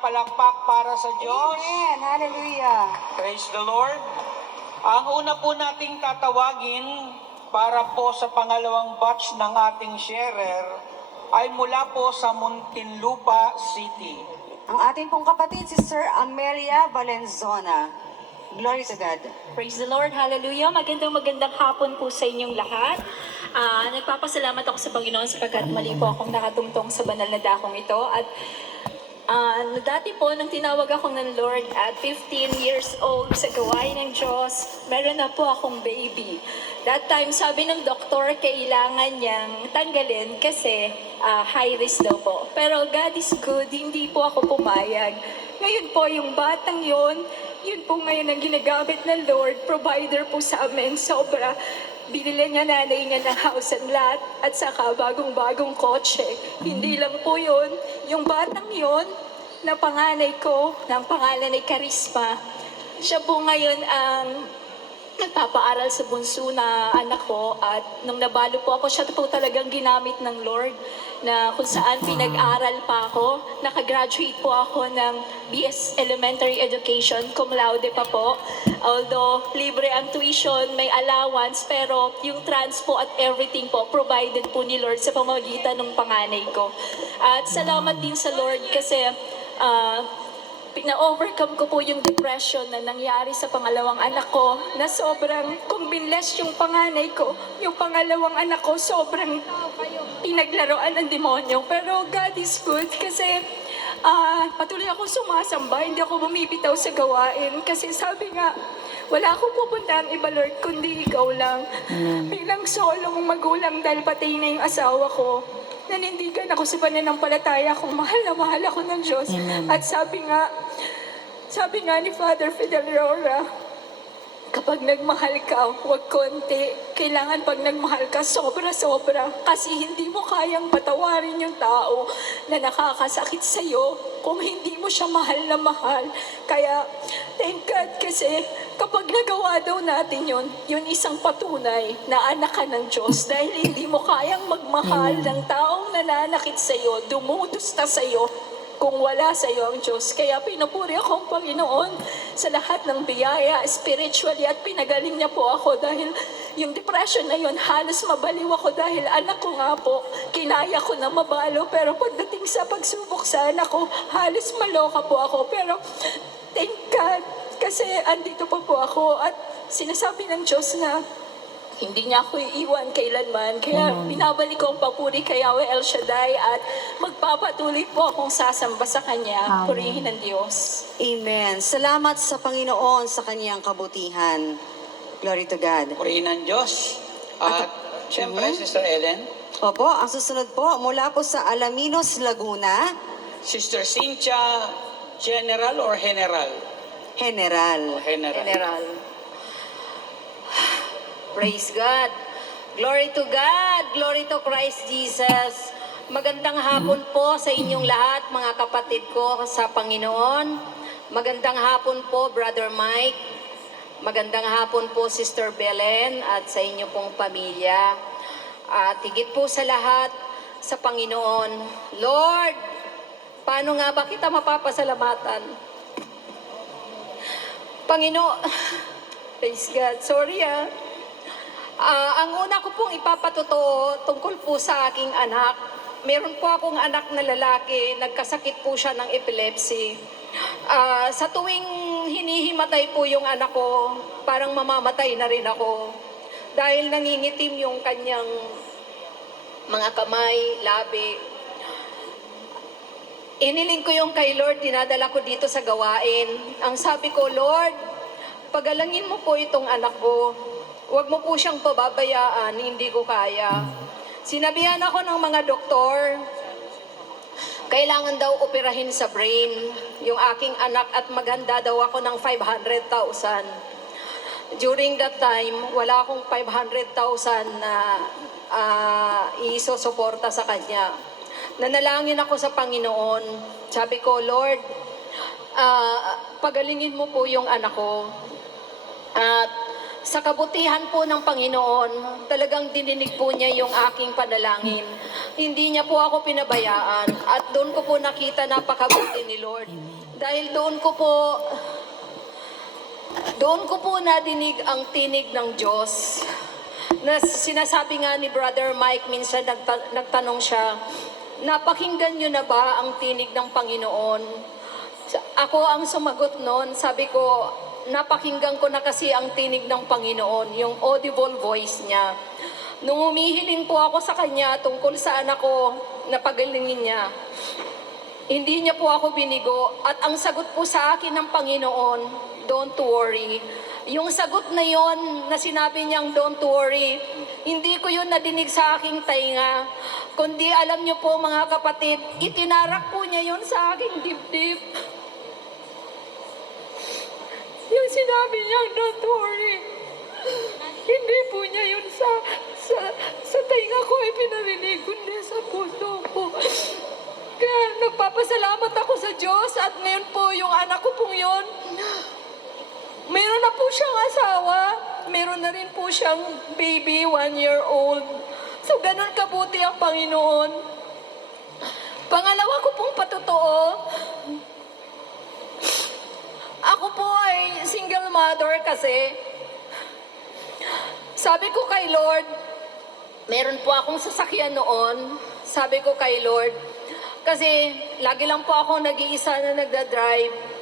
Palakpak para sa Diyos. Amen. Hallelujah. Praise the Lord. Ang una po nating tatawagin para po sa pangalawang batch ng ating sharer ay mula po sa Muntinlupa City. Ang ating pong kapatid, si Sir Amelia Valenzona. Glory to God. Praise the Lord. Hallelujah. Magandang hapon po sa inyong lahat. Nagpapasalamat ako sa Panginoon sapagkat mali po akong nakatungtong sa banal na dakong ito. At dati po, nang tinawag ako ng Lord at 15 years old sa gawain ng Diyos, meron na po akong baby. That time, sabi ng doktor, kailangan niyang tanggalin kasi high risk daw po. Pero God is good, hindi po ako pumayag. Ngayon po, yung batang yun po ngayon ang ginagamit ng Lord, provider po sa amin, sobra. Binili niya nanay niya ng house and lot at saka bagong-bagong kotse. Hindi lang po yun, yung batang yun, na panganay ko, ng pangalan ay Karisma, siya po ngayon ang nagpapaaral sa bunso na anak ko at nung nabalo po ako, siya po talagang ginamit ng Lord na kung saan pinag-aral pa ako. Nakagraduate po ako ng BS Elementary Education, cum laude pa po. Although libre ang tuition, may allowance, pero yung transpo at everything po, provided po ni Lord sa pamamagitan ng panganay ko. At salamat din sa Lord kasi na-overcome ko po yung depression na nangyari sa pangalawang anak ko na sobrang, kung binless yung panganay ko, yung pangalawang anak ko, sobrang pinaglaruan ng demonyo. Pero God is good kasi patuloy ako sumasamba, hindi ako bumibitaw sa gawain kasi sabi nga, wala akong pupuntahan iba Lord kundi ikaw lang. Bilang solong magulang dahil patay na yung asawa ko, nanindigan ako sa pananampalataya kung mahal na mahal ako ng Diyos. Amen. At sabi nga ni Father Fidel Rora, kapag nagmahal ka, huwag konti. Kailangan pag nagmahal ka, sobra-sobra. Kasi hindi mo kayang patawarin yung tao na nakakasakit sa'yo kung hindi mo siya mahal na mahal. Kaya, thank God kasi kapag nagawa daw natin yun, yun isang patunay na anak ka ng Diyos. Dahil hindi mo kayang magmahal ng taong nananakit sa'yo, dumudusta sa'yo, kung wala sa iyo ang Diyos. Kaya pinupuri ako ang Panginoon sa lahat ng biyaya, spiritually, at pinagaling niya po ako dahil yung depression na yun, halos mabaliw ako dahil anak ko nga po, kinaya ko na mabalo, pero pagdating sa pagsubok sa anak ko, halos maloka po ako. Pero thank God, kasi andito pa po ako at sinasabi ng Diyos na hindi niya ako iiwan kailanman. Kaya binabalik ko ang papuri kay Yahweh El Shaddai at magpapatuloy po akong sasamba sa Kanya. Purihin ng Diyos. Amen. Salamat sa Panginoon sa kanyang kabutihan. Glory to God. Purihin ng Diyos. At siyempre, Sister Ellen, Opo, ang susunod po, mula po sa Alaminos, Laguna, Sister Cynthia, General or General? General. General. Praise God. Glory to God. Glory to Christ Jesus. Magandang hapon po sa inyong lahat, mga kapatid ko sa Panginoon. Magandang hapon po, Brother Mike. Magandang hapon po, Sister Belen, at sa inyo pong pamilya. At higit po sa lahat, sa Panginoon. Lord, paano nga ba kita mapapasalamatan? Panginoon, praise God. Sorry ang una ko pong ipapatotoo tungkol po sa aking anak. Meron po akong anak na lalaki, nagkasakit po siya ng epilepsy. Sa tuwing hinihimatay po yung anak ko, parang mamamatay na rin ako. Dahil nangingitim yung kanyang mga kamay, labi. Iniling ko yung kay Lord, dinadala ko dito sa gawain. Ang sabi ko, Lord, pagalangin mo po itong anak ko. Huwag mo po siyang pababayaan, hindi ko kaya. Sinabihan ako ng mga doktor, kailangan daw operahin sa brain yung aking anak at maghanda daw ako ng 500,000. During that time, wala akong 500,000 na isusuporta sa kanya. Nanalangin ako sa Panginoon. Sabi ko, Lord, pagalingin mo po yung anak ko. At sa kabutihan po ng Panginoon, talagang dininig po niya yung aking panalangin. Hindi niya po ako pinabayaan at doon ko po nakita napakabuti ni Lord. Dahil doon ko po nadinig ang tinig ng Diyos. Na sinasabi nga ni Brother Mike, minsan nagtanong siya, napakinggan niyo na ba ang tinig ng Panginoon? Ako ang sumagot noon, sabi ko, napakinggan ko na kasi ang tinig ng Panginoon, yung audible voice niya. Nung humihiling po ako sa Kanya tungkol sa anak ko, napagalingin niya. Hindi niya po ako binigo. At ang sagot po sa akin ng Panginoon, don't worry. Yung sagot na yon na sinabi niyang don't worry, hindi ko yun nadinig sa aking tainga. Kundi alam niyo po mga kapatid, itinarak po niya yon sa aking dibdib. Yung sinabi niya, don't worry. Hindi po niya yun sa tainga ko ipinarinig, kundi sa puso ko. Kaya nagpapasalamat ako sa Diyos at ngayon po yung anak ko pong yun, meron na po siyang asawa, meron na rin po siyang baby, 1-year-old. So ganun kabuti ang Panginoon. Pangalawa ko pong patotoo, ako po ay single mother kasi. Sabi ko kay Lord, meron po akong sasakyan noon. Sabi ko kay Lord, kasi lagi lang po ako nag-iisa na nagdadrive.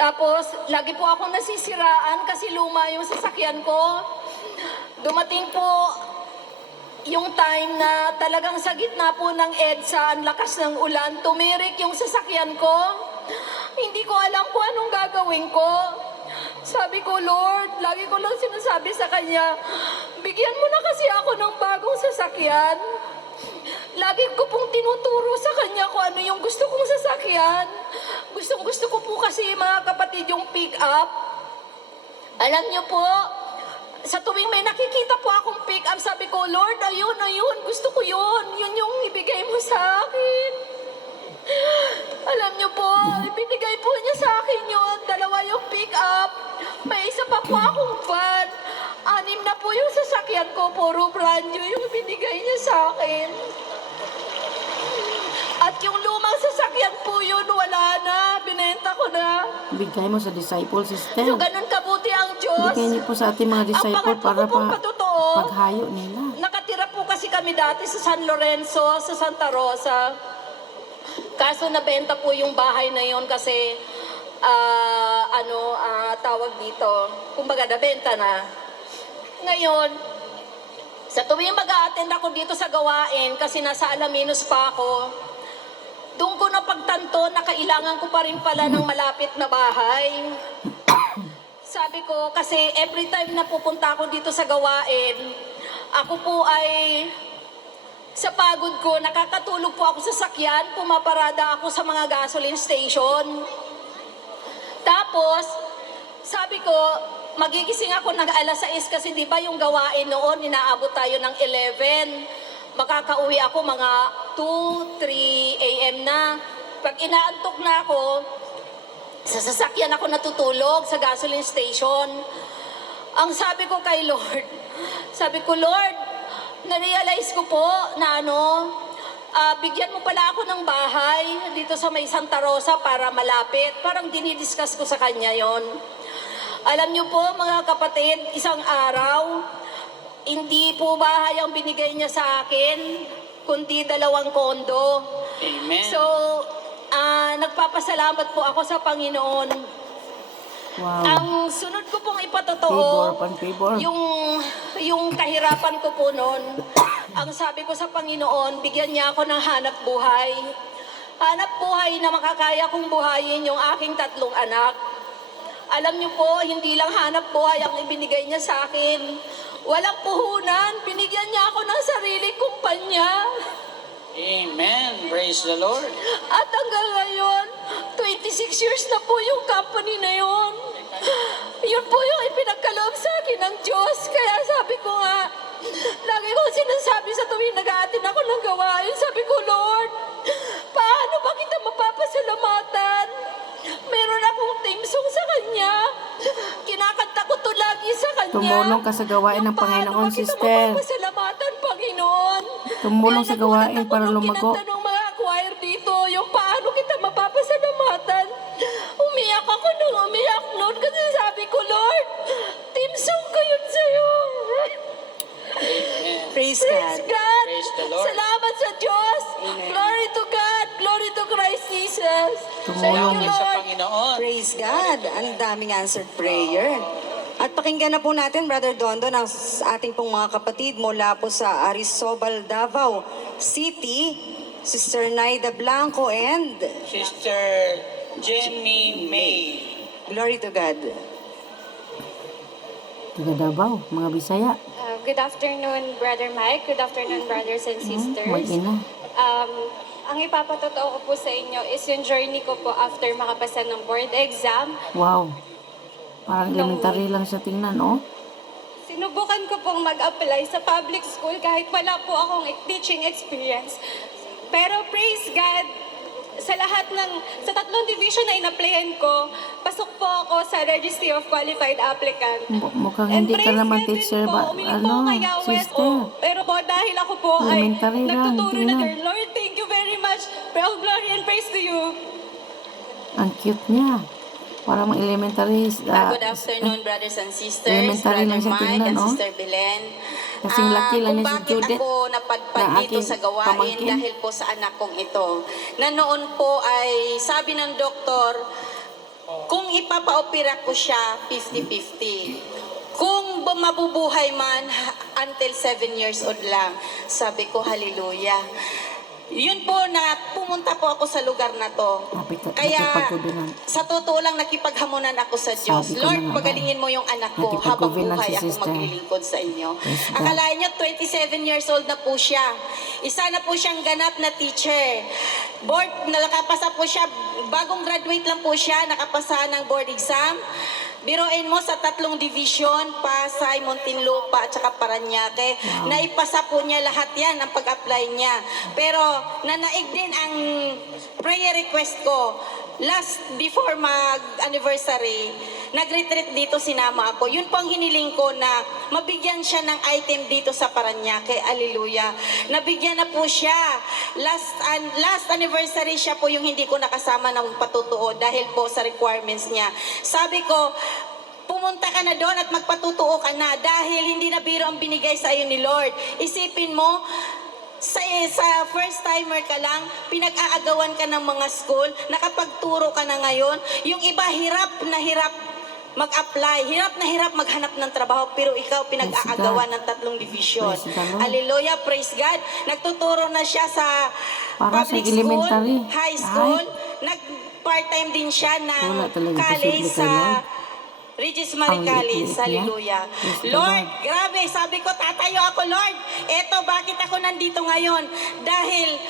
Tapos, lagi po akong nasisiraan kasi luma yung sasakyan ko. Dumating po yung time na talagang sa gitna po ng EDSA, ang lakas ng ulan, tumirik yung sasakyan ko. Hindi ko alam kung anong gagawin ko. Sabi ko, Lord, lagi ko lang sinasabi sa Kanya, bigyan mo na kasi ako ng bagong sasakyan. Lagi ko pong tinuturo sa Kanya kung ano yung gusto kong sasakyan. Gusto ko po kasi mga kapatid yung pick-up. Alam niyo po, sa tuwing may nakikita po akong pick-up, sabi ko, Lord, ayun, gusto ko yun. Yun yung ibigay mo sa akin. Alam niyo po, ibinigay po niya sa akin yun. 2 yung pick-up. May isa pa po akong van. 6 na po yung sasakyan ko. Puro brand new yung binigay niya sa akin. At yung lumang sasakyan po yun, wala na. Binenta ko na. Bigay mo sa disciple So, system. ganun kabuti ang Diyos. Bigay niyo po sa ating mga disciple Ang para pangatlo ko pong patotoo, paghayo nila. nakatira po kasi kami dati sa San Lorenzo, sa Santa Rosa. Kaso nabenta po yung bahay na yon kasi tawag dito, kumbaga nabenta na. Ngayon, sa tuwing mag-a-attend ako dito sa gawain kasi nasa Alaminos pa ako, doon ko napagtanto na kailangan ko pa rin pala ng malapit na bahay. Sabi ko, kasi every time na pupunta ako dito sa gawain, ako po ay sa pagod ko, nakakatulog po ako sa sakyan, pumaparada ako sa mga gasoline station. Tapos, sabi ko, magigising ako ng 6:00 kasi di ba yung gawain noon, inaabot tayo ng 11. Makakauwi ako mga 2, 3 a.m. na. Pag inaantok na ako, sa sasakyan ako natutulog sa gasoline station. Ang sabi ko kay Lord, sabi ko, Lord, na-realize ko po na bigyan mo pala ako ng bahay dito sa may Santa Rosa para malapit. Parang dinidiscuss ko sa Kanya yon. Alam niyo po mga kapatid, isang araw, hindi po bahay ang binigay niya sa akin, kundi 2 kondo. Amen. So, nagpapasalamat po ako sa Panginoon. Wow. Ang sunod ko pong Favor, ipatotoo, pan-favor. yung kahirapan ko po noon, ang sabi ko sa Panginoon, bigyan niya ako ng hanap buhay. Hanap buhay na makakaya kong buhayin yung aking 3 anak. Alam niyo po, hindi lang hanap buhay ang ibinigay niya sa akin. Walang puhunan, binigyan niya ako ng sariling kumpanya. Amen. Praise the Lord. At hanggang ngayon, 26 years na po yung company na yun. Yun po yung ipinagkaloob sa akin ng Diyos. Kaya sabi ko nga, lagi kong sinasabi sa tuwing nag-aatin ako ng gawain, sabi ko, Lord, paano ba kita mapapasalamatan? Meron akong team song sa Kanya. Kinakanta ko to lagi sa Kanya. tumulong ka sa gawain ng Panginoon, sister. Pasalamatan, Panginoon. Tumulong sa Kaya nagulat gawain ako para nung lumago. kinanta ng mga choir dito, yung paano kita mapapasalamatan. Umiyak ako nung umiyak noon kasi sabi ko, Lord, team song ko yun sa'yo. Praise Praise God. God. Praise the Lord. Salamat sa Diyos. Glory to God. Glory to Christ Jesus. Tumulong. Salamat sa Panginoon. Praise God. Ang daming answered prayer. At pakinggan na po natin, Brother Dondon, ang ating pong mga kapatid mula po sa Arisobal, Davao City, Sister Naida Blanco and Sister Jenny May. glory to God. Taga Davao, mga Bisaya. Good afternoon, Brother Mike. Good afternoon, brothers and sisters. Mag-ina. Ang ipapatotoo ko po sa inyo is yung journey ko po after makapasa ng board exam. Wow. Parang elementary lang siya tingnan, oh. Sinubukan ko pong mag-apply sa public school kahit wala po akong teaching experience. Pero praise God, sa tatlong division na in-applyan ko, pasok po ako sa Registry of Qualified Applicant. Mukhang And hindi ka praise naman God teacher din po, ba? umiling po kay Yahweh. Sister. Pero po, dahil ako po ay Elementary lang, nagtuturo na tingnan. there. Lord, thank you very much. All glory and praise to you. Ang cute niya. Parang mga elementary. Good afternoon, brothers and sisters, Elementary Brother lang siya Mike tingnan, and oh. Sister Belen. Kasing laki lang Kung niya si bakit Judith ako napadpad na dito aking sa gawain pamangkin. dahil po sa anak kong ito. Na noon po ay sabi ng doktor, kung ipapaopera ko siya, 50-50. Kung mabubuhay man until 7 years old lang, sabi ko, hallelujah. Yun po na pumunta po ako sa lugar na to. Kaya Nakipagkubinan. sa totoo lang nakipaghamunan ako sa Diyos. Sabi ko Lord, na nga ba, pagalingin mo yung anak ko habang nakipagkubinan buhay si ako sister. maglilingkod sa inyo. Yes, God. Akalain niyo 27 years old na po siya. Isa na po siyang ganap na teacher. Board, nakapasa po siya, bagong graduate lang po siya, nakapasa ng board exam. Biruin mo sa 3 division, Pasay, Muntinlupa at saka Paranaque. Naipasa po niya lahat yan ang pag-apply niya. Pero nanaig din ang prayer request ko. Last, before mag-anniversary, nag-retreat dito, sinama ako. Yun po ang hiniling ko na mabigyan siya ng item dito sa Paranaque. Alleluia. Nabigyan na po siya. Last anniversary siya po yung hindi ko nakasama ng patutuo dahil po sa requirements niya. Sabi ko, pumunta ka na doon at magpatutuo ka na dahil hindi na biro ang binigay sa iyo ni Lord. Isipin mo, sa first timer ka lang, pinag-aagawan ka ng mga school, nakapagturo ka na ngayon, yung iba hirap na hirap mag-apply, hirap na hirap maghanap ng trabaho, pero ikaw pinag-aagawan ng 3 division. Praise the Lord. Hallelujah, praise God. Nagtuturo na siya sa Para sa public school, elementary. high school, nag-part-time din siya ng Wala talagang college posible kay sa Lord. Regis Marie College. liit-liit niya. Hallelujah. Praise the Lord, Lord. grabe, sabi ko, tatayo ako, Lord. Eto, bakit ako nandito ngayon? Dahil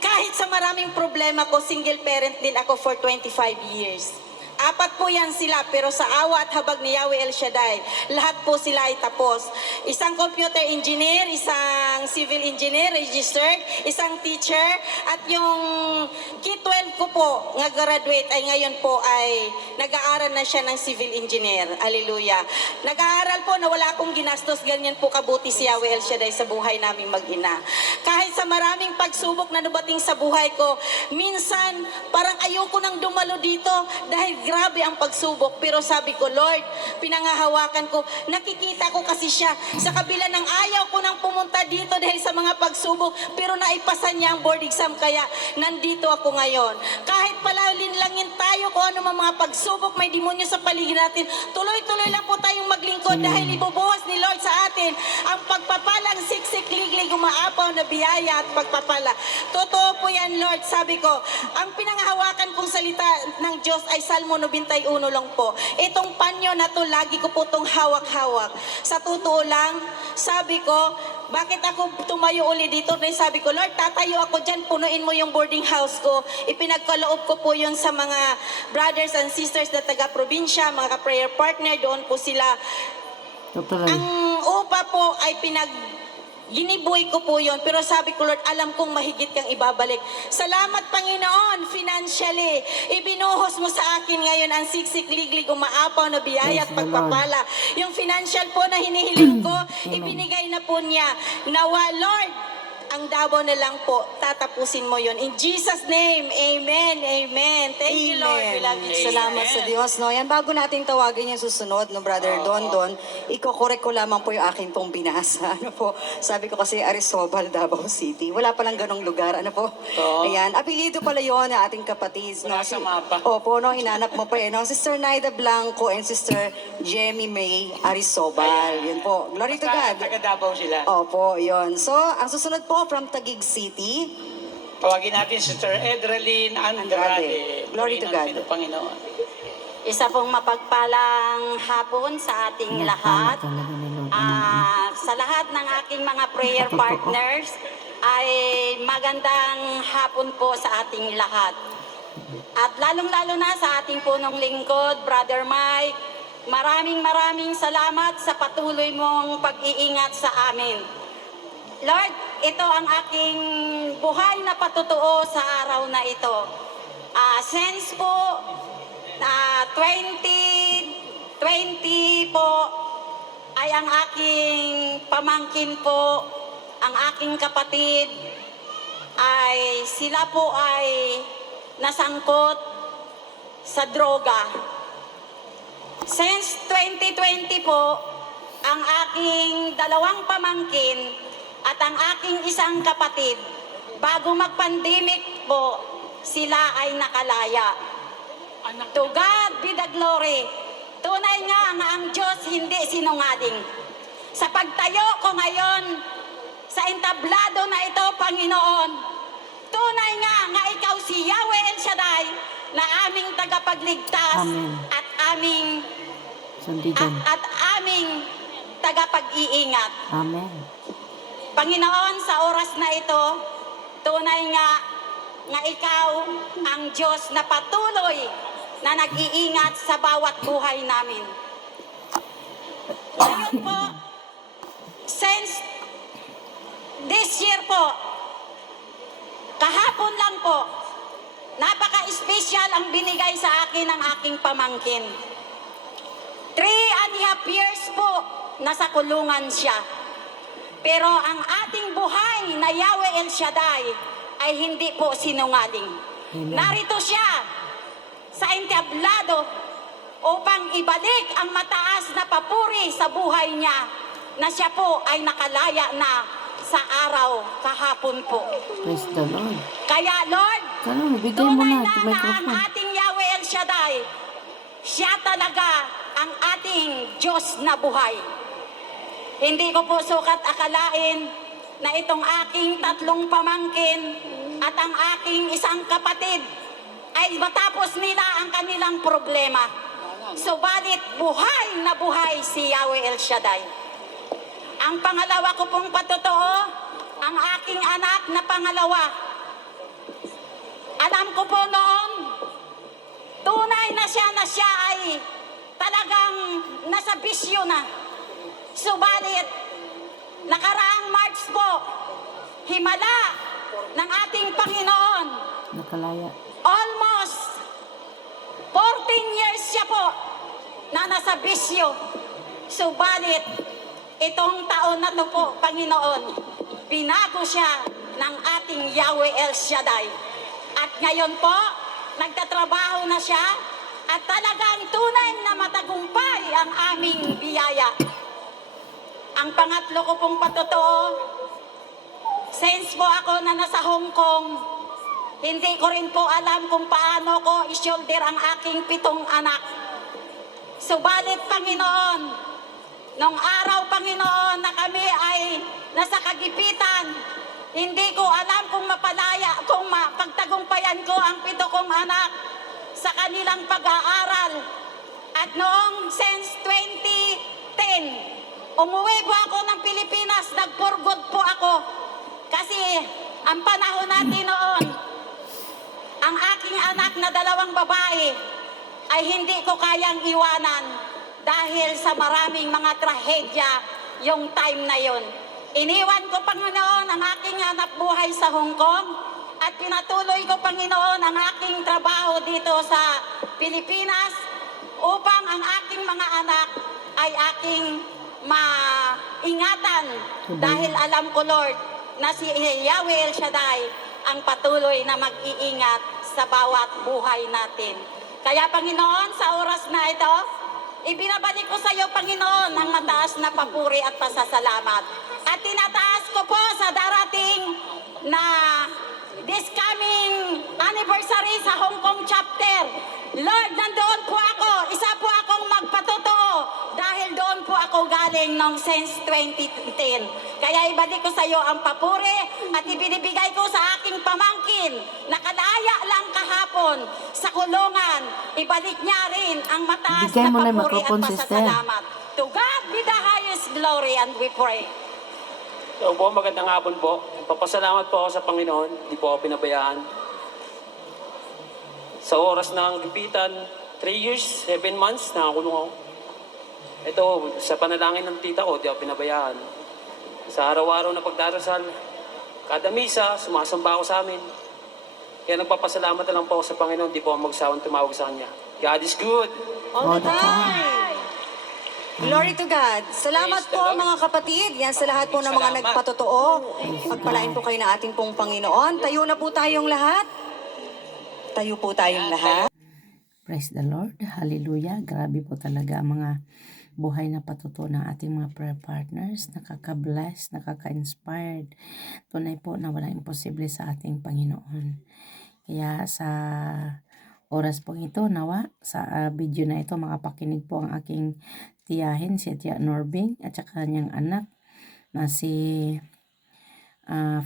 kahit sa maraming problema ko, single parent din ako for 25 years. 4 po yan sila, pero sa awa at habag ni Yahweh El Shaddai, lahat po sila ay tapos. Isang computer engineer, isang civil engineer, registered, isang teacher, at yung K-12 ko po, nga graduate, ay ngayon po ay nag-aaral na siya ng civil engineer. Hallelujah. Nag-aaral po na wala akong ginastos, ganyan po kabuti si Yahweh El Shaddai sa buhay naming mag-ina. Kahit sa maraming pagsubok na dumating sa buhay ko, minsan parang ayoko nang dumalo dito dahil grabe ang pagsubok. Pero sabi ko, Lord, pinangahawakan ko, nakikita ko kasi siya sa kabila ng ayaw ko nang pumunta dito dahil sa mga pagsubok, pero naipasa niya ang board exam, kaya nandito ako ngayon. Kahit palalinlangin tayo kung ano mga pagsubok, may demonyo sa paligid natin, tuloy-tuloy lang po tayong maglingkod dahil ibubuhos ni Lord sa atin ang pagpapalang siksik, liglig, umaapaw na biyaya at pagpapala. Totoo po yan, Lord. Sabi ko, ang pinangahawakan kong salita ng Diyos ay Salmo 91 lang po. Itong panyo na to, lagi ko po itong hawak-hawak. Sa totoo lang, sabi ko, bakit ako tumayo uli dito? Dahil sabi ko, Lord, tatayo ako dyan, punuin mo yung boarding house ko. Ipinagkaloob ko po yun sa mga brothers and sisters na taga-probinsya, mga ka-prayer partner, doon po sila. Totoo lang. Ang upa po ay Ginibuhay ko po yun. Pero sabi ko, Lord, alam kong mahigit kang ibabalik. Salamat, Panginoon, financially. Ibinuhos mo sa akin ngayon ang siksik, liglig, umaapaw na biyaya at Praise the Lord. pagpapala. Yung financial po na hinihiling ko, ibinigay na po niya. Nawa, Lord, ang Davao na lang po, tatapusin mo yun. In Jesus' name, amen, amen. Thank you, Lord. We love you. Jesus. Salamat sa Diyos. No? Yan, bago natin tawagin yung susunod, no, Brother Dondon, iko-correct ko lamang po yung akin pong binasa. Ano po? Sabi ko kasi Arizobal, Davao City. Wala palang ganong lugar. Ano po? Ayan. Apelido pala yun ng ating kapatid. No? Wala sa mapa. Opo, no, hinanap mo pa eh. No? Sister Naida Blanco and Sister Jemmy May Arizobal. Yun po. Glory to God. Taga Davao sila. Opo, yun. So, ang susunod po from Taguig City. Tawagin natin Sister Edralyn Andrade. Glory to God. Panginoon. Isa pong mapagpalang hapon sa ating lahat. Sa lahat ng aking mga prayer partners ay magandang hapon po sa ating lahat. At lalong-lalo na sa ating punong lingkod, Brother Mike, maraming salamat sa patuloy mong pag-iingat sa amin. Lord, ito ang aking buhay na patutuo sa araw na ito. Since po 2020 po ay ang aking pamangkin po, ang aking kapatid, ay sila po ay nasangkot sa droga. Since 2020 po, ang aking dalawang pamangkin at ang aking isang kapatid, bago mag-pandemic po, sila ay nakalaya. To God be the glory. Tunay nga ang Diyos hindi sinungaling. Sa pagtayo ko ngayon sa entablado na ito, Panginoon, tunay nga ikaw si Yahweh El Shaddai na aming tagapagligtas Amen. at aming Sandigan. at aming tagapag-iingat. Amen. Panginoon, sa oras na ito, tunay nga ikaw ang Diyos na patuloy na nag-iingat sa bawat buhay namin. Ngayon po, since this year po, kahapon lang po, napaka-espesyal ang binigay sa akin ng aking pamangkin. 3.5 years po, nasa kulungan siya. Pero ang ating buhay na Yahweh El Shaddai ay hindi po sinungaling. Amen. Narito siya sa entablado upang ibalik ang mataas na papuri sa buhay niya na siya po ay nakalaya na sa araw kahapon po. Praise the Lord. Kaya Lord, Kano, bigay mo tunay na na ito ang microphone. ating Yahweh El Shaddai, siya talaga ang ating Diyos na buhay. Hindi ko po sukat akalain na itong aking 3 pamangkin at ang aking isang kapatid ay matapos nila ang kanilang problema. Subalit buhay na buhay si Yahweh El Shaddai. Ang pangalawa ko pong patotoo, ang aking anak na pangalawa. Alam ko po noon, tunay na siya ay talagang nasa bisyo na. Subalit, nakaraang March po, himala ng ating Panginoon. Nakalaya. Almost 14 years siya po na nasa bisyo. Subalit, itong taon na to po, Panginoon, binago siya ng ating Yahweh El Shaddai. At ngayon po, nagtatrabaho na siya at talagang tunay na matagumpay ang aming biyaya. Ang pangatlo ko pong patotoo, since po ako na nasa Hong Kong, hindi ko rin po alam kung paano ko i-shoulder ang aking 7 anak. Subalit, Panginoon, nung araw, Panginoon, na kami ay nasa kagipitan, hindi ko alam kung kung mapagtagumpayan ko ang 7 kong anak sa kanilang pag-aaral. At noong since 2010, umuwi po ako ng Pilipinas, nag-for-good po ako. Kasi ang panahon natin noon, ang aking anak na 2 babae ay hindi ko kayang iwanan dahil sa maraming mga trahedya yung time na yon. Iniwan ko, Panginoon, ang aking anak buhay sa Hong Kong at pinatuloy ko, Panginoon, ang aking trabaho dito sa Pilipinas upang ang aking mga anak ay aking maingatan dahil alam ko, Lord, na si Yahweh El Shaddai ang patuloy na mag-iingat sa bawat buhay natin. Kaya, Panginoon, sa oras na ito, ibinabalik ko sa iyo, Panginoon, ang mataas na papuri at pasasalamat. At tinataas ko po sa darating na this coming anniversary sa Hong Kong chapter. Lord, nandoon po ako. Isa po akong magpatotoo dahil doon po ako galing nung since 2010. Kaya ibalik ko sa iyo ang papuri at ibinibigay ko sa aking pamangkin na kadaya lang kahapon sa kulungan. Ibalik niya rin ang mataas Bigay mo na na yung papuri at microphone, sister. pasasalamat. To God be the highest glory and we pray. So po, magandang hapon po. Papasalamat po ako sa Panginoon. Hindi po ako pinabayaan. Sa oras ng gipitan, 3 years, 7 months, nakakulong ako. Ito, sa panalangin ng tita ko, di ako pinabayaan. Sa araw-araw na pagdarasal, kada misa, sumasamba ako sa amin. Kaya nagpapasalamat na lang po ako sa Panginoon. Di po ako magsawang tumawag sa Kanya. God is good. All the time. Glory to God. Salamat Praise the po Lord. mga kapatid. Yan sa lahat po ng mga Salamat. nagpatotoo. Pagpalain po kayo ng ating pong Panginoon. Tayo na po tayong lahat. Tayo po tayong lahat. Praise the Lord. Hallelujah. Grabe po talaga ang mga buhay na patuto ng ating mga prayer partners. Nakaka-bless, nakaka-inspired. Tunay po na walang imposible sa ating Panginoon. Kaya sa oras po ito, nawa, sa video na ito, makapakinig po ang aking tiyahin, si Tia Norbing, at saka kanyang anak na si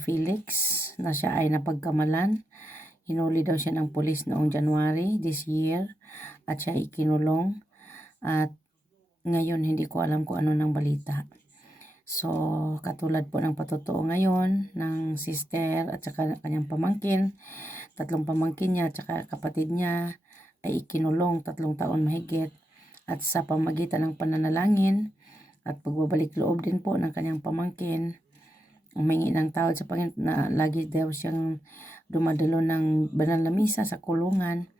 Felix, na siya ay napagkamalan. Hinuli daw siya ng pulis noong January this year at siya ikinulong at ngayon hindi ko alam kung ano ng balita. So katulad po ng patotoo ngayon ng sister at saka kanyang pamangkin, 3 pamangkin niya at saka kapatid niya ay ikinulong 3 taon mahigit at sa pamagitan ng pananalangin at pagbabalik loob din po ng kanyang pamangkin, humingi ng tawad sa Panginoon na lagi daw siyang dumadalo ng banal na misa sa kulungan.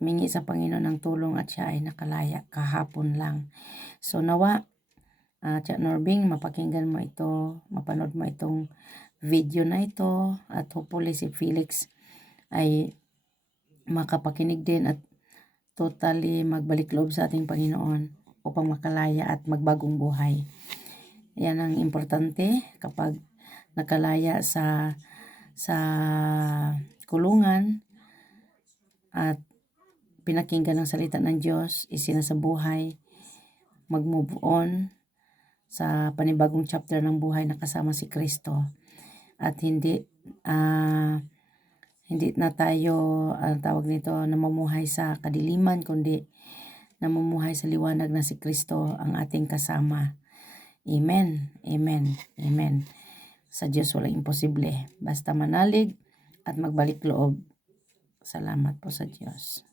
Humingi sa Panginoon ng tulong at siya ay nakalaya kahapon lang. So nawa, Tia Norbing, mapakinggan mo ito, mapanood mo itong video na ito at hopefully si Felix ay makapakinig din at totally magbalik loob sa ating Panginoon upang makalaya at magbagong buhay. Yan ang importante kapag nakalaya sa kulungan at pinakinggan ng salita ng Diyos, isinasabuhay, mag-move on sa panibagong chapter ng buhay na kasama si Kristo at hindi na tayo tawag nito namumuhay sa kadiliman kundi namumuhay sa liwanag na si Kristo ang ating kasama. Amen. Amen. Amen. Sa Diyos walang imposible. Basta manalig at magbalik loob. Salamat po sa Diyos.